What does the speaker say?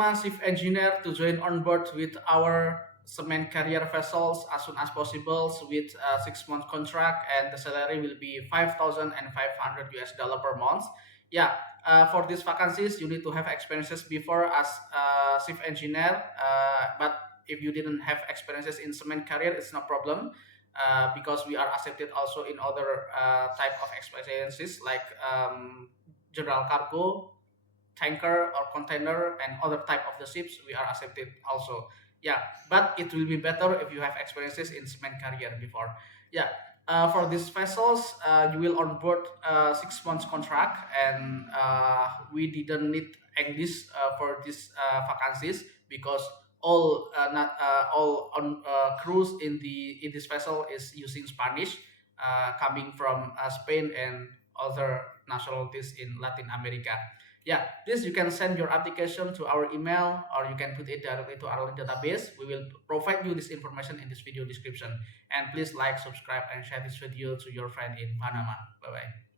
Panama chief engineer to join on board with our cement carrier vessels as soon as possible with a 6 month contract, and the salary will be 5,500 US dollar per month. Yeah, for these vacancies, you need to have experiences before as a chief engineer, but if you didn't have experiences in cement carrier, it's no problem. Because we are accepted also in other type of experiences like general cargo, tanker or container, and other type of the ships we are accepted also. Yeah, but it will be better if you have experiences in cement carrier before. Yeah, for these vessels, you will on board 6 months contract, and we didn't need English for these vacancies because not all on crews in this vessel is using Spanish, coming from Spain and other nationalities in Latin America. Yeah, this you can send your application to our email, or you can put it directly to our database. We will provide you this information in this video description. And please like, subscribe, and share this video to your friend in Panama. Bye bye.